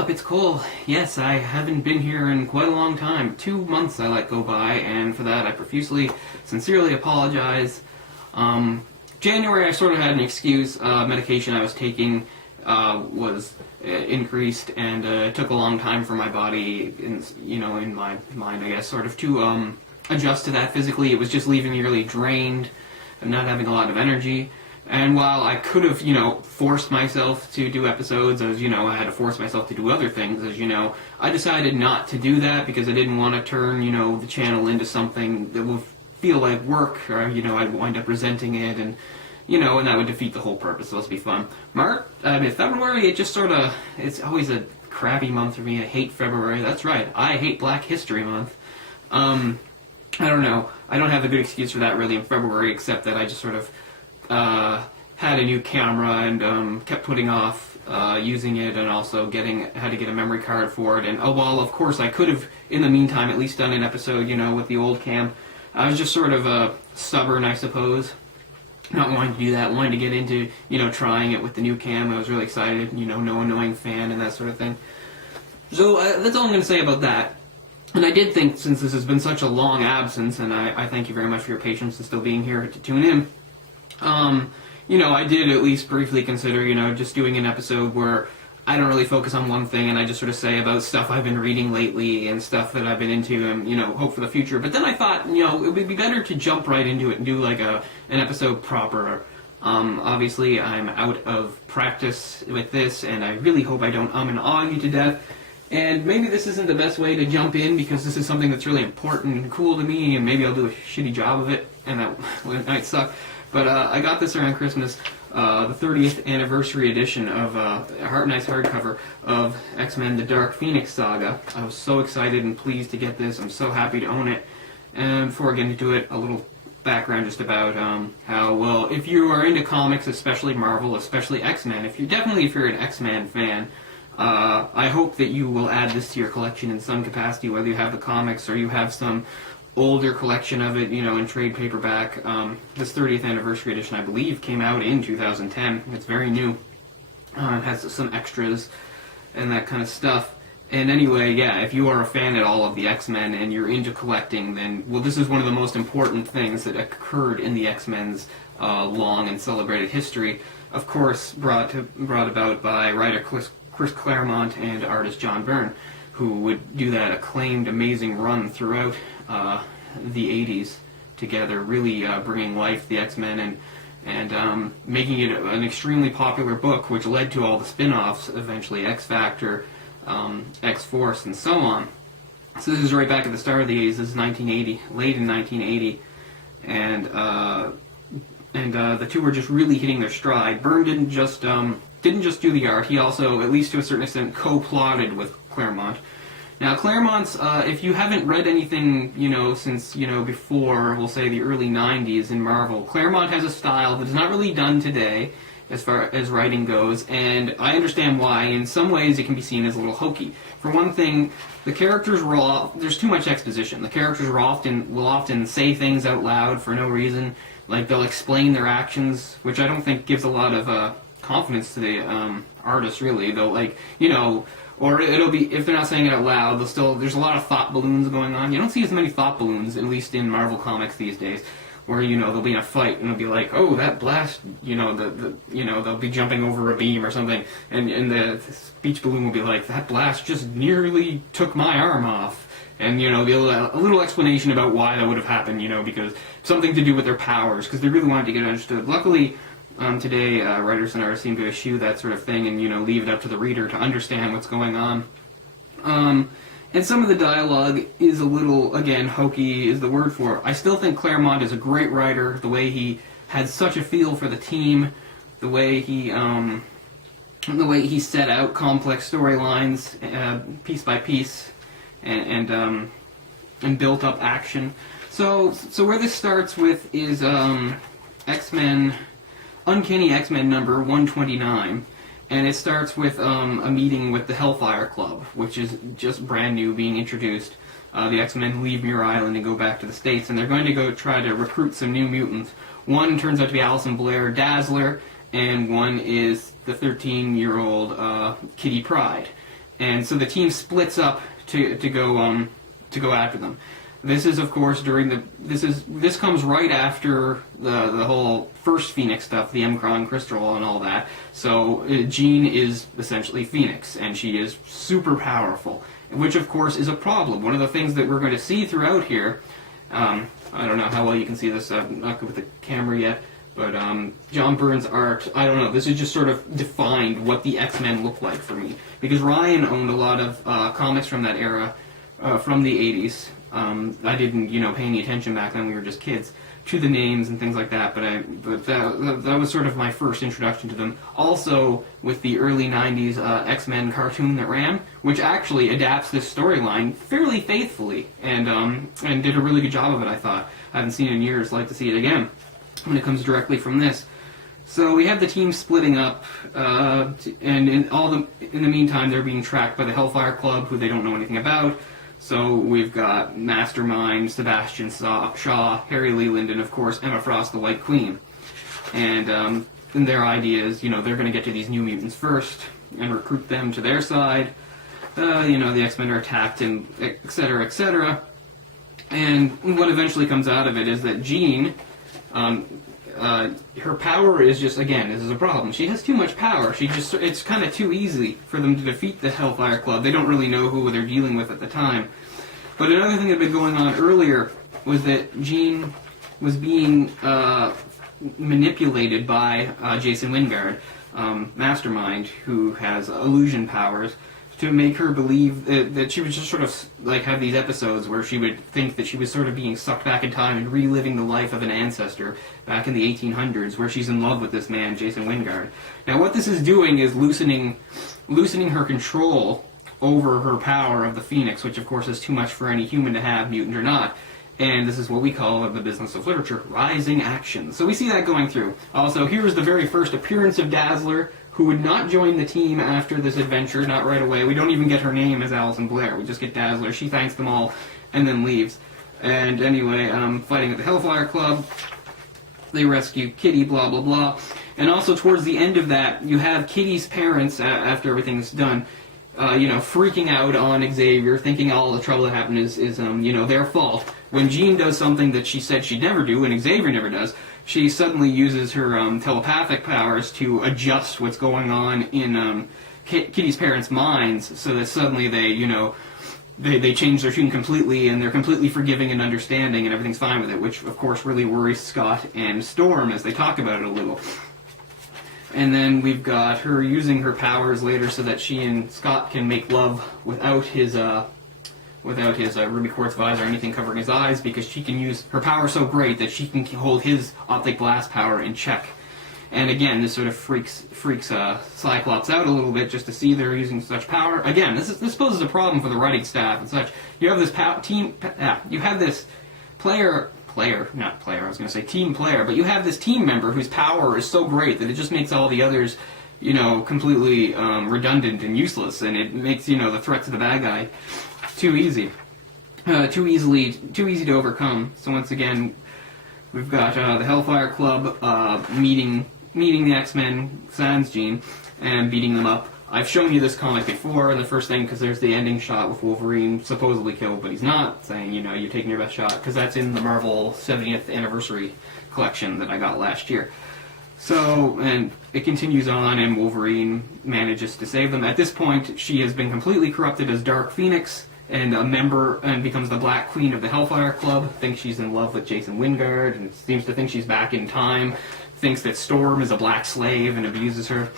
up? It's Cole. Yes, I haven't been here in quite a long time. 2 months I let go by, and for that I profusely, sincerely apologize. January I sort of had an excuse. Medication I was taking was increased, and it took a long time for my body, in my mind, I guess, sort of to adjust to that physically. It was just leaving me really drained and not having a lot of energy. And while I could have, forced myself to do episodes, as I had to force myself to do other things, as I decided not to do that because I didn't want to turn, the channel into something that would feel like work, or, I'd wind up resenting it, and, and that would defeat the whole purpose. It's supposed to be fun. February, it's always a crappy month for me. I hate February. That's right. I hate Black History Month. I don't know. I don't have a good excuse for that, really, in February, except that I just sort of had a new camera and kept putting off using it, and also had to get a memory card for it. And while of course I could have in the meantime at least done an episode, with the old cam, I was just sort of stubborn, I suppose, not wanting to do that, wanting to get into trying it with the new cam. I was really excited, no annoying fan and that sort of thing. So that's all I'm going to say about that. And I did think, since this has been such a long absence, and I thank you very much for your patience and still being here to tune in. I did at least briefly consider, just doing an episode where I don't really focus on one thing and I just sort of say about stuff I've been reading lately and stuff that I've been into and, hope for the future. But then I thought, it would be better to jump right into it and do like an episode proper. Obviously I'm out of practice with this, and I really hope I don't and awe you to death. And maybe this isn't the best way to jump in because this is something that's really important and cool to me, and maybe I'll do a shitty job of it, and that might suck. But I got this around Christmas, the 30th anniversary edition of a nice hardcover of X-Men: The Dark Phoenix Saga. I was so excited and pleased to get this. I'm so happy to own it. And before I get into it, a little background just about how, well, if you are into comics, especially Marvel, especially X-Men, if you're an X-Men fan, I hope that you will add this to your collection in some capacity, whether you have the comics or you have some older collection of it, in trade paperback. This 30th anniversary edition, I believe, came out in 2010. It's very new. It has some extras and that kind of stuff. And anyway, yeah, if you are a fan at all of the X-Men and you're into collecting, then, well, this is one of the most important things that occurred in the X-Men's long and celebrated history. Of course, brought about by writer Chris Claremont and artist John Byrne, who would do that acclaimed, amazing run throughout the 80s together, really bringing life to the X-Men and making it an extremely popular book, which led to all the spin-offs, eventually X-Factor, X-Force, and so on. So this is right back at the start of the 80s. This is 1980, late in 1980, and the two were just really hitting their stride. Byrne didn't just do the art. He also, at least to a certain extent, co-plotted with Claremont. Now, Claremont's, if you haven't read anything, since, before, we'll say, the early 90s in Marvel, Claremont has a style that is not really done today, as far as writing goes, and I understand why. In some ways, it can be seen as a little hokey. For one thing, the characters there's too much exposition. The characters will often say things out loud for no reason, like they'll explain their actions, which I don't think gives a lot of confidence to the artist, really. They'll, or it'll be, if they're not saying it out loud, there's a lot of thought balloons going on. You don't see as many thought balloons, at least in Marvel Comics these days, where, they'll be in a fight and it'll be like, oh, that blast, they'll be jumping over a beam or something, and the speech balloon will be like, that blast just nearly took my arm off. And, be a little explanation about why that would have happened, because something to do with their powers, because they really wanted to get it understood. Luckily, today, writers and artists seem to eschew that sort of thing and, leave it up to the reader to understand what's going on. And some of the dialogue is a little, again, hokey is the word for it. I still think Claremont is a great writer, the way he had such a feel for the team, the way he set out complex storylines, piece by piece, and built up action. So where this starts with is X-Men, Uncanny XMen number 129, and it starts with a meeting with the Hellfire Club, which is just brand new, being introduced. The X-Men leave Muir Island and go back to the States, and they're going to go try to recruit some new mutants. One turns out to be Alison Blair Dazzler, and one is the 13-year-old Kitty Pryde. and so the team splits up to go after them. This is, of course, this comes right after the whole first Phoenix stuff, the M'Kraan crystal and all that. So Jean is essentially Phoenix, and she is super powerful, which of course is a problem. One of the things that we're going to see throughout here, I don't know how well you can see this, I'm not good with the camera yet, but John Byrne's art, I don't know, this is just sort of defined what the X-Men look like for me. Because Ryan owned a lot of comics from that era, from the 80s. I didn't, pay any attention back then, we were just kids, to the names and things like that, but that was sort of my first introduction to them. Also, with the early 90s X-Men cartoon that ran, which actually adapts this storyline fairly faithfully, and did a really good job of it, I thought. I haven't seen it in years, like to see it again, when it comes directly from this. So we have the team splitting up, and in the meantime, they're being tracked by the Hellfire Club, who they don't know anything about. So we've got Mastermind, Sebastian Shaw, Harry Leland, and of course Emma Frost, the White Queen. And their idea is, they're going to get to these new mutants first and recruit them to their side. The X-Men are attacked, and etc., etc. And what eventually comes out of it is that Jean, her power is just, again, this is a problem. She has too much power. It's kind of too easy for them to defeat the Hellfire Club. They don't really know who they're dealing with at the time. But another thing that had been going on earlier was that Jean was being manipulated by Jason Wingard, Mastermind, who has illusion powers, to make her believe that she would just sort of have these episodes where she would think that she was sort of being sucked back in time and reliving the life of an ancestor back in the 1800s, where she's in love with this man, Jason Wingard. Now, what this is doing is loosening her control over her power of the Phoenix, which of course is too much for any human to have, mutant or not. And this is what we call in the business of literature, rising action. So we see that going through. Also, here is the very first appearance of Dazzler, who would not join the team after this adventure, not right away. We don't even get her name as Alison Blair. We just get Dazzler. She thanks them all and then leaves. And anyway, fighting at the Hellfire Club. They rescue Kitty, blah, blah, blah. And also towards the end of that, you have Kitty's parents, after everything's done, freaking out on Xavier, thinking all the trouble that happened is their fault. When Jean does something that she said she'd never do, and Xavier never does, she suddenly uses her telepathic powers to adjust what's going on in Kitty's parents' minds, so that suddenly they change their tune completely, and they're completely forgiving and understanding, and everything's fine with it, which of course really worries Scott and Storm as they talk about it a little. And then we've got her using her powers later so that she and Scott can make love without his ruby quartz visor or anything covering his eyes, because she can use her power so great that she can hold his optic blast power in check. And again, this sort of freaks Cyclops out a little bit just to see they're using such power. Again, this poses a problem for the writing staff and such. You have this team player, but you have this team member whose power is so great that it just makes all the others, completely redundant and useless, and it makes, the threat to the bad guy too easy to overcome. So once again, we've got the Hellfire Club meeting the X-Men, sans Jean, and beating them up. I've shown you this comic before, and the first thing, because there's the ending shot with Wolverine supposedly killed, but he's not, saying, you're taking your best shot, because that's in the Marvel 70th Anniversary collection that I got last year. So, and it continues on, and Wolverine manages to save them. At this point, she has been completely corrupted as Dark Phoenix, and a member, and becomes the Black Queen of the Hellfire Club, thinks she's in love with Jason Wingard, and seems to think she's back in time, thinks that Storm is a black slave, and abuses her.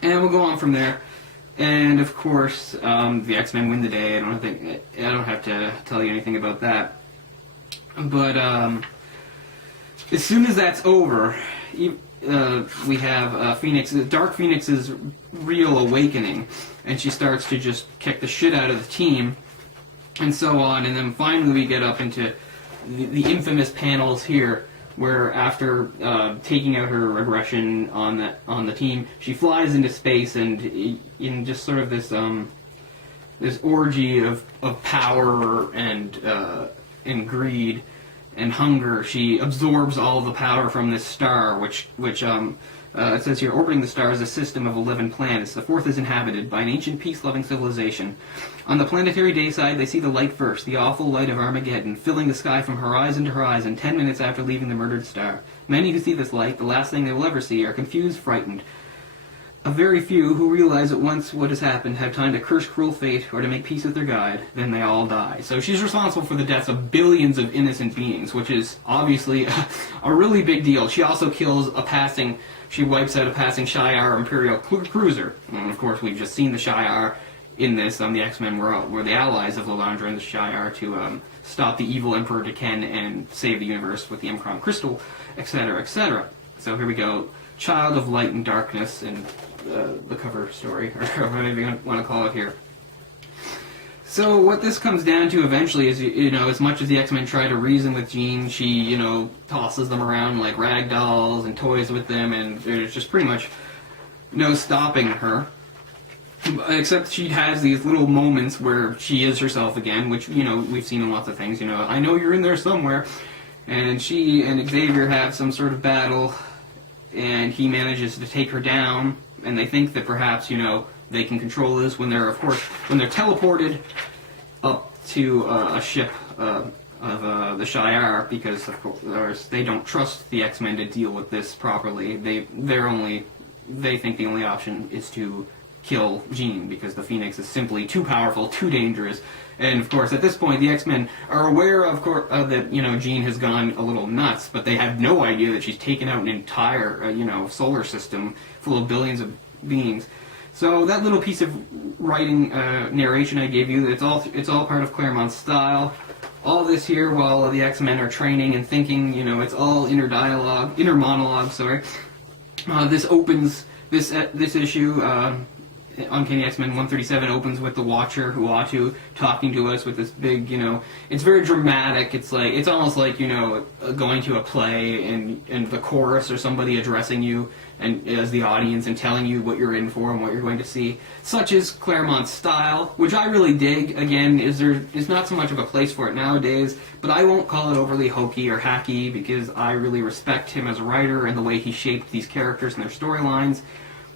And we'll go on from there. And of course, the X-Men win the day. I don't have to tell you anything about that. But as soon as that's over, we have Dark Phoenix's real awakening, and she starts to just kick the shit out of the team, and so on. And then finally, we get up into the infamous panels here, where after taking out her aggression on the team, she flies into space, and in just sort of this orgy of power and greed and hunger, she absorbs all the power from this star, which It says here, orbiting the star is a system of 11 planets. The fourth is inhabited by an ancient, peace-loving civilization. On the planetary day side, they see the light first, the awful light of Armageddon, filling the sky from horizon to horizon 10 minutes after leaving the murdered star. Many who see this light, the last thing they will ever see, are confused, frightened. A very few who realize at once what has happened have time to curse cruel fate or to make peace with their guide. Then they all die. So she's responsible for the deaths of billions of innocent beings, which is obviously a really big deal. She also kills she wipes out a passing Shi'ar Imperial cruiser. And of course, we've just seen the Shi'ar in this. The X-Men were the allies of Lilandra and the Shi'ar to stop the evil Emperor Deken and save the universe with the Emcron Crystal, etc., etc. So here we go. Child of Light and Darkness, and the cover story, or whatever you want to call it here. So what this comes down to eventually is, as much as the X-Men try to reason with Jean, she, tosses them around like rag dolls and toys with them, and there's just pretty much no stopping her. Except she has these little moments where she is herself again, which, we've seen in lots of things. I know you're in there somewhere. And she and Xavier have some sort of battle, and he manages to take her down, and they think that perhaps, they can control this when they're teleported up to a ship of the Shi'ar, because of course they don't trust the X-Men to deal with this properly. They think the only option is to kill Jean, because the Phoenix is simply too powerful, too dangerous. And of course, at this point, the X-Men are aware, of course, that Jean has gone a little nuts, but they have no idea that she's taken out an entire, solar system full of billions of beings. So that little piece of writing narration I gave you, it's all part of Claremont's style. All this here, while the X-Men are training and thinking, it's all inner monologue. Sorry. This opens this issue. Uncanny XMen 137 opens with the Watcher, Huatu, talking to us with this big, it's very dramatic. It's almost like, going to a play and the chorus or somebody addressing you and as the audience and telling you what you're in for and what you're going to see. Such is Claremont's style, which I really dig. Again, is not so much of a place for it nowadays, but I won't call it overly hokey or hacky because I really respect him as a writer and the way he shaped these characters and their storylines.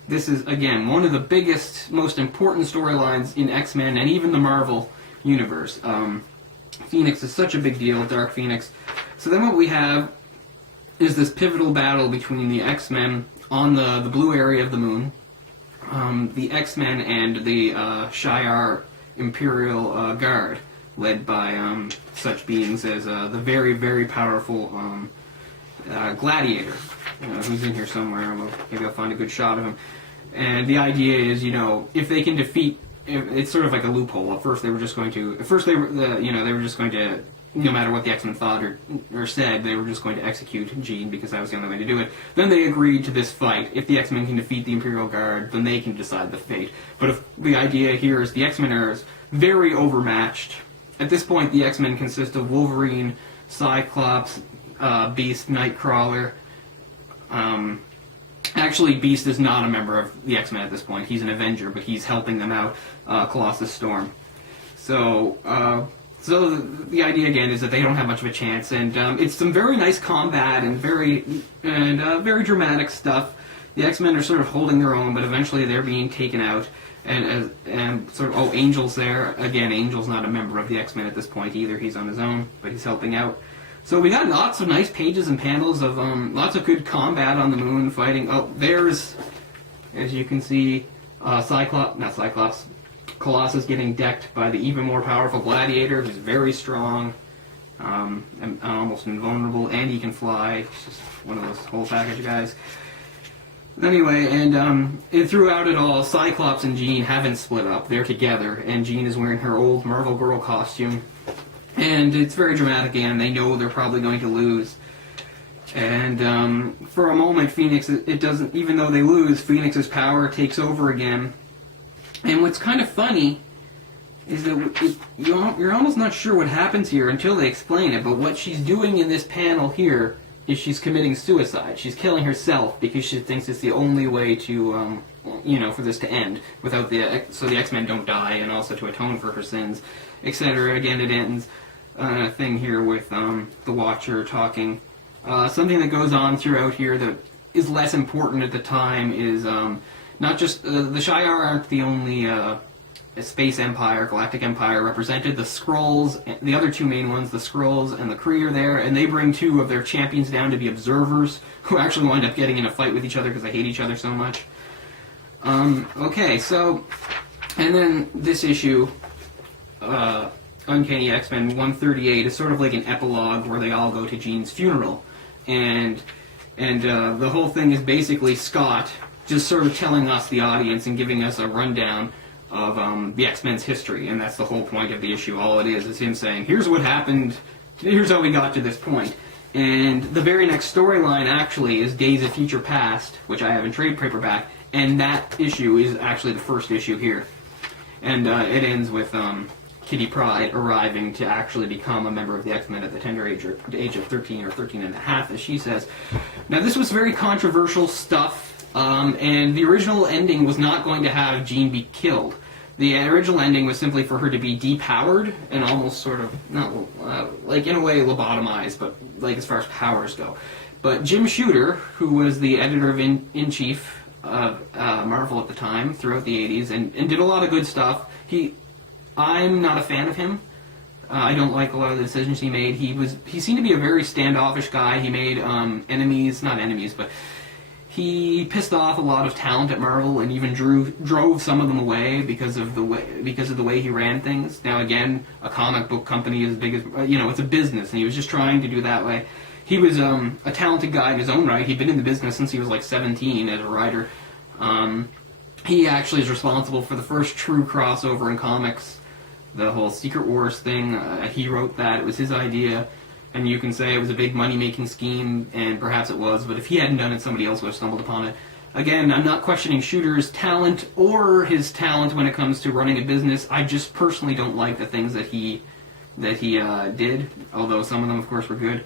This is, again, one of the biggest, most important storylines in X-Men and even the Marvel universe. Phoenix is such a big deal, Dark Phoenix. So then what we have is this pivotal battle between the X-Men on the blue area of the moon, the X-Men and the Shi'ar Imperial Guard, led by such beings as the very, very powerful Gladiator. Who's in here somewhere. Maybe I'll find a good shot of him. And the idea is, if they can defeat, it's sort of like a loophole. At first, they were just going to, no matter what the X-Men thought or said, they were just going to execute Jean because that was the only way to do it. Then they agreed to this fight. If the X-Men can defeat the Imperial Guard, then they can decide the fate. But if the idea here is the X-Men are very overmatched. At this point, the X-Men consist of Wolverine, Cyclops, Beast, Nightcrawler. Actually, Beast is not a member of the X-Men at this point. He's an Avenger, but he's helping them out, Colossus Storm. So the idea again is that they don't have much of a chance, and it's some very nice combat and very dramatic stuff. The X-Men are sort of holding their own, but eventually they're being taken out. And Angel's there. Again, Angel's not a member of the X-Men at this point either. He's on his own, but he's helping out. So we got lots of nice pages and panels of lots of good combat on the moon fighting. Oh, there's, as you can see, Colossus getting decked by the even more powerful Gladiator, who's very strong, and almost invulnerable, and he can fly. He's just one of those whole package guys. Anyway, and throughout it all, Cyclops and Jean haven't split up. They're together, and Jean is wearing her old Marvel Girl costume. And it's very dramatic again. They know they're probably going to lose. And for a moment, Phoenix, even though they lose, Phoenix's power takes over again. And what's kind of funny is that you're almost not sure what happens here until they explain it, but what she's doing in this panel here is she's committing suicide. She's killing herself because she thinks it's the only way to, for this to end, so the X-Men don't die, and also to atone for her sins, etc. Again, it ends a thing here with the Watcher talking. Something that goes on throughout here that is less important at the time is not just the Shi'ar aren't the only space empire, galactic empire represented. The Skrulls, the other two main ones, the Skrulls and the Kree are there, and they bring two of their champions down to be observers, who actually wind up getting in a fight with each other because they hate each other so much. Okay, so, and then this issue, Uncanny X-Men 138, is sort of like an epilogue where they all go to Jean's funeral, and the whole thing is basically Scott just sort of telling us, the audience, and giving us a rundown of the X-Men's history, and that's the whole point of the issue. All it is him saying, here's what happened, here's how we got to this point. And the very next storyline, actually, is Days of Future Past, which I have in trade paperback, and that issue is actually the first issue here. And it ends with Kitty Pryde arriving to actually become a member of the X-Men at the tender age of 13 or 13 and a half, as she says. Now, this was very controversial stuff, and the original ending was not going to have Jean be killed. The original ending was simply for her to be depowered and almost sort of, not like in a way lobotomized, but like as far as powers go. But Jim Shooter, who was the editor-in-chief of Marvel at the time, throughout the 80s, and did a lot of good stuff, I'm not a fan of him. I don't like a lot of the decisions he made. He seemed to be a very standoffish guy. He made not enemies, but he pissed off a lot of talent at Marvel, and even drove some of them away because of the way he ran things. Now, again, a comic book company as big as it's a business, and he was just trying to do that way. He was a talented guy in his own right. He'd been in the business since he was like 17 as a writer. He actually is responsible for the first true crossover in comics, the whole Secret Wars thing. He wrote that. It was his idea. And you can say it was a big money-making scheme, and perhaps it was, but if he hadn't done it, somebody else would have stumbled upon it. Again, I'm not questioning Shooter's talent or his talent when it comes to running a business. I just personally don't like the things that he did, although some of them, of course, were good.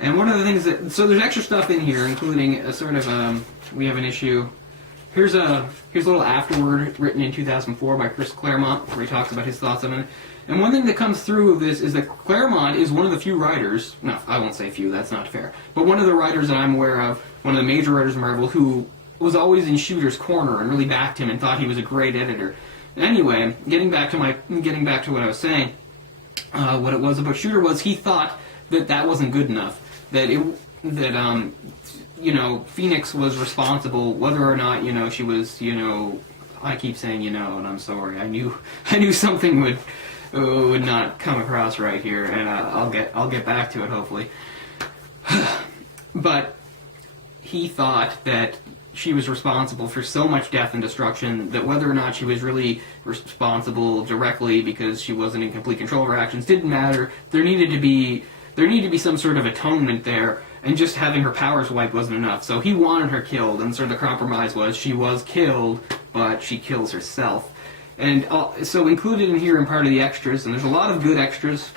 And one of the things so there's extra stuff in here, including a sort of, we have an issue. Here's a little afterword written in 2004 by Chris Claremont, where he talks about his thoughts on it. And one thing that comes through of this is that Claremont is one of the few writers, no, I won't say few, that's not fair, but one of the writers that I'm aware of, one of the major writers of Marvel, who was always in Shooter's corner and really backed him and thought he was a great editor. Anyway, getting back to what I was saying, what it was about Shooter was he thought that wasn't good enough, that Phoenix was responsible, whether or not, she was, I keep saying, and I'm sorry, I knew something would not come across right here, and I'll get back to it, hopefully. But he thought that she was responsible for so much death and destruction that whether or not she was really responsible directly because she wasn't in complete control of her actions didn't matter. There needed to be some sort of atonement there, and just having her powers wiped wasn't enough. So he wanted her killed, and sort of the compromise was she was killed, but she kills herself. And so included in here in part of the extras, and there's a lot of good extras,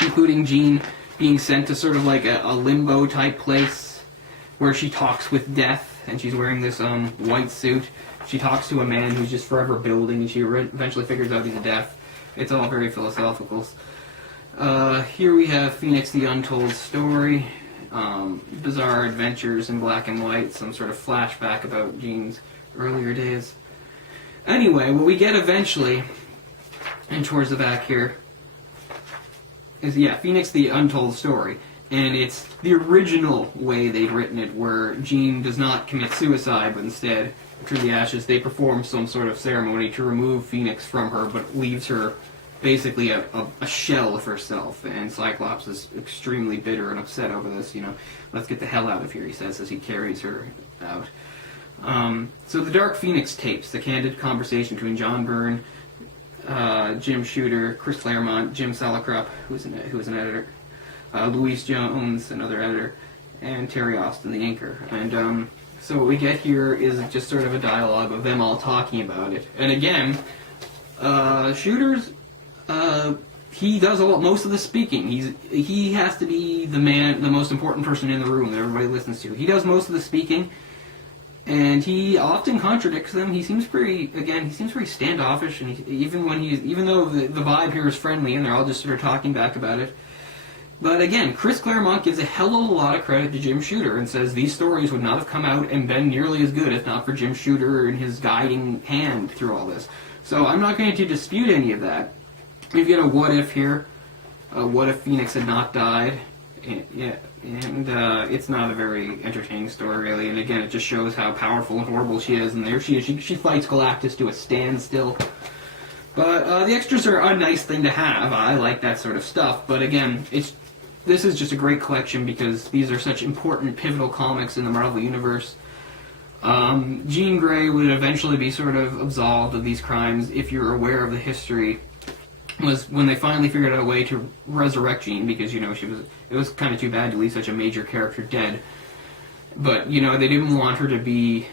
including Jean being sent to sort of like a limbo type place where she talks with death, and she's wearing this white suit. She talks to a man who's just forever building, and she eventually figures out he's a death. It's all very philosophical. Here we have Phoenix the Untold Story, bizarre adventures in black and white, some sort of flashback about Jean's earlier days. Anyway, what we get eventually, and towards the back here, is, Phoenix the Untold Story. And it's the original way they'd written it, where Jean does not commit suicide, but instead, through the ashes, they perform some sort of ceremony to remove Phoenix from her, but leaves her basically a shell of herself. And Cyclops is extremely bitter and upset over this, let's get the hell out of here, he says, as he carries her out. So the Dark Phoenix tapes, the candid conversation between John Byrne, Jim Shooter, Chris Claremont, Jim Salicrup, who was an editor, Louise Jones, another editor, and Terry Austin, the inker. And so what we get here is just sort of a dialogue of them all talking about it. And again, Shooter's he does most of the speaking. He has to be the most important person in the room that everybody listens to. He does most of the speaking. And he often contradicts them. He seems very standoffish, and even though the vibe here is friendly, and they're all just sort of talking back about it, But again, Chris Claremont gives a hell of a lot of credit to Jim Shooter and says these stories would not have come out and been nearly as good if not for Jim Shooter and his guiding hand through all this. So I'm not going to dispute any of that. We get a what if here. What if Phoenix had not died? And it's not a very entertaining story, really. And again, it just shows how powerful and horrible she is. And there she is. She fights Galactus to a standstill. But the extras are a nice thing to have. I like that sort of stuff. But again, this is just a great collection because these are such important, pivotal comics in the Marvel Universe. Jean Grey would eventually be sort of absolved of these crimes if you're aware of the history. Was when they finally figured out a way to resurrect Jean because, you know, it was kind of too bad to leave such a major character dead. But, you know, they didn't want her to be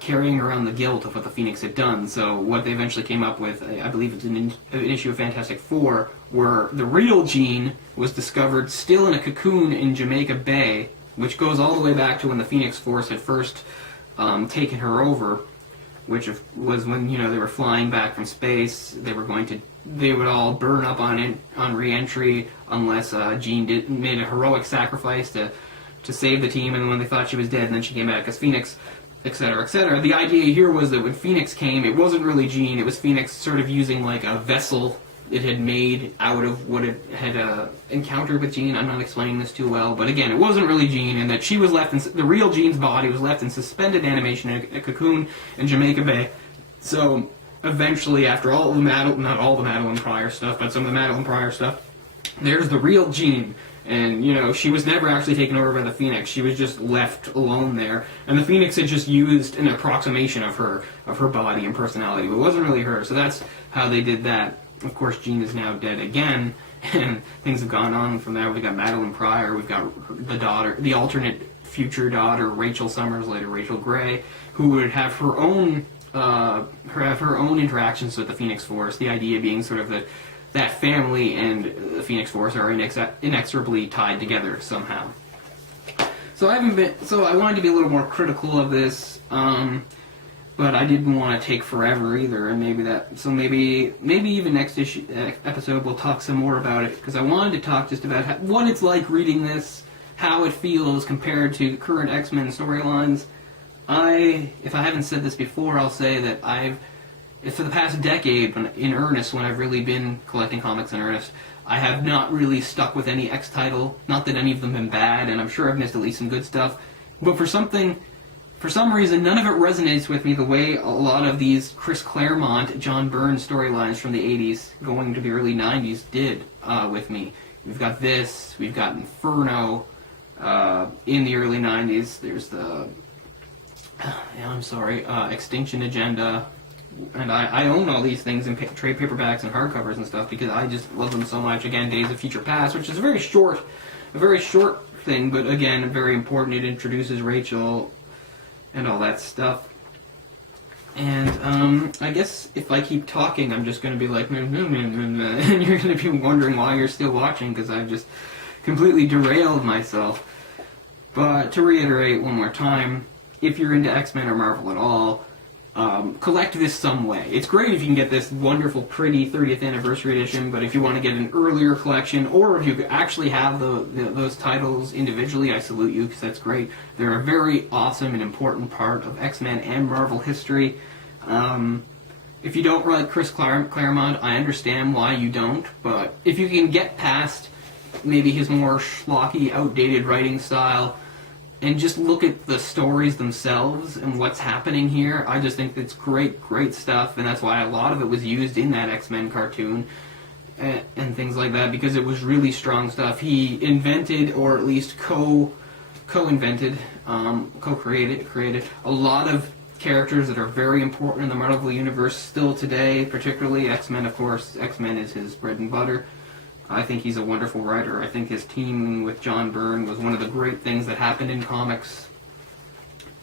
carrying around the guilt of what the Phoenix had done. So what they eventually came up with, I believe it's an issue of Fantastic Four, where the real Jean was discovered still in a cocoon in Jamaica Bay, which goes all the way back to when the Phoenix Force had first taken her over, which was when, you know, they were flying back from space. They would all burn up on re-entry unless Jean made a heroic sacrifice to save the team, and when they thought she was dead, and then she came back as Phoenix, etc., etc. The idea here was that when Phoenix came, it wasn't really Jean, it was Phoenix sort of using like a vessel it had made out of what it had encountered with Jean. I'm not explaining this too well, but again, it wasn't really Jean, and that she was left in, the real Jean's body was left in suspended animation in a cocoon in Jamaica Bay. So eventually, after all the not all the Madeline Pryor stuff, but some of the Madeline Pryor stuff, there's the real Jean. And, you know, she was never actually taken over by the Phoenix. She was just left alone there. And the Phoenix had just used an approximation of her body and personality. But it wasn't really her. So that's how they did that. Of course, Jean is now dead again. And things have gone on from there. We've got Madeline Pryor. We've got the daughter, the alternate future daughter, Rachel Summers, later Rachel Gray, who would have her own interactions with the Phoenix Force. The idea being sort of that family and the Phoenix Force are inexorably tied together somehow. So I wanted to be a little more critical of this, but I didn't want to take forever either, and maybe even next episode we'll talk some more about it, because I wanted to talk just about what it's like reading this, how it feels compared to current X-Men storylines. If I haven't said this before, I'll say that for the past decade, in earnest, when I've really been collecting comics in earnest, I have not really stuck with any X title. Not that any of them have been bad, and I'm sure I've missed at least some good stuff. But for some reason, none of it resonates with me the way a lot of these Chris Claremont, John Byrne storylines from the 80s, going to the early 90s, did with me. We've got this, we've got Inferno in the early 90s. There's the, Extinction Agenda. And I own all these things in trade paperbacks and hardcovers and stuff because I just love them so much. Again, Days of Future Past, which is a very short thing, but again, very important. It introduces Rachel and all that stuff. And I guess if I keep talking, I'm just going to be like, and you're going to be wondering why you're still watching because I've just completely derailed myself. But to reiterate one more time, if you're into X-Men or Marvel at all, collect this some way. It's great if you can get this wonderful, pretty 30th anniversary edition, but if you want to get an earlier collection, or if you actually have those titles individually, I salute you, because that's great. They're a very awesome and important part of X-Men and Marvel history. If you don't like Chris Claremont, I understand why you don't, but if you can get past maybe his more schlocky, outdated writing style, and just look at the stories themselves and what's happening here, I just think it's great, great stuff, and that's why a lot of it was used in that X-Men cartoon and things like that, because it was really strong stuff. He invented, or at least co-invented, created a lot of characters that are very important in the Marvel Universe still today, particularly X-Men, of course. X-Men is his bread and butter. I think he's a wonderful writer. I think his team with John Byrne was one of the great things that happened in comics.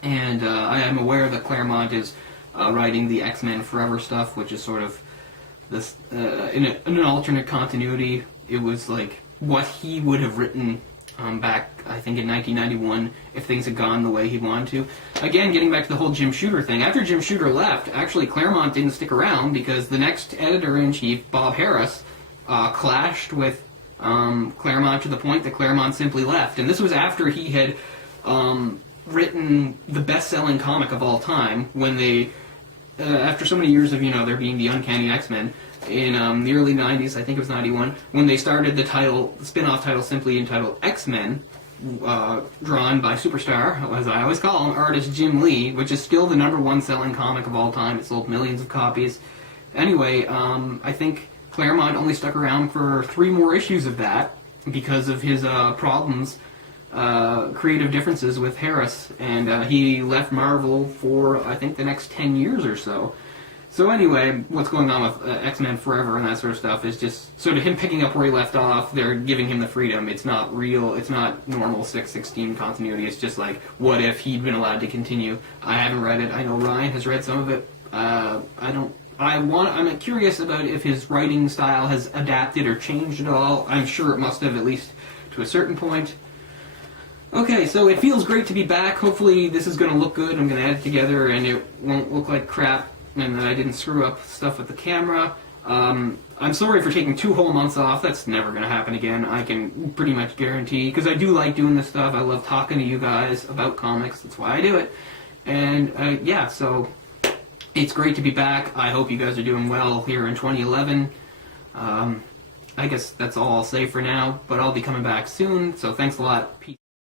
And I am aware that Claremont is writing the X-Men Forever stuff, which is sort of this in an alternate continuity. It was like what he would have written back, I think, in 1991 if things had gone the way he wanted to. Again, getting back to the whole Jim Shooter thing, after Jim Shooter left, actually Claremont didn't stick around because the next editor-in-chief, Bob Harris, clashed with Claremont, to the point that Claremont simply left. And this was after he had written the best-selling comic of all time, when they, after so many years of, there being the Uncanny XMen, in the early 90s, I think it was 91, when they started the spin-off title simply entitled XMen, drawn by Superstar, as I always call him, artist Jim Lee, which is still the #1 selling comic of all time. It sold millions of copies. Anyway, I think Claremont only stuck around for 3 more issues of that because of his problems, creative differences with Harris, and he left Marvel for, I think, the next 10 years or so. So anyway, what's going on with X-Men Forever and that sort of stuff is just sort of him picking up where he left off. They're giving him the freedom. It's not real, it's not normal 616 continuity. It's just like, what if he'd been allowed to continue? I haven't read it. I know Ryan has read some of it. I'm curious about if his writing style has adapted or changed at all. I'm sure it must have, at least to a certain point. Okay, so it feels great to be back. Hopefully this is going to look good. I'm going to add it together and it won't look like crap, and that I didn't screw up stuff with the camera. I'm sorry for taking 2 whole months off. That's never going to happen again, I can pretty much guarantee, because I do like doing this stuff. I love talking to you guys about comics. That's why I do it. And yeah, so it's great to be back. I hope you guys are doing well here in 2011. I guess that's all I'll say for now, but I'll be coming back soon, so thanks a lot. Peace.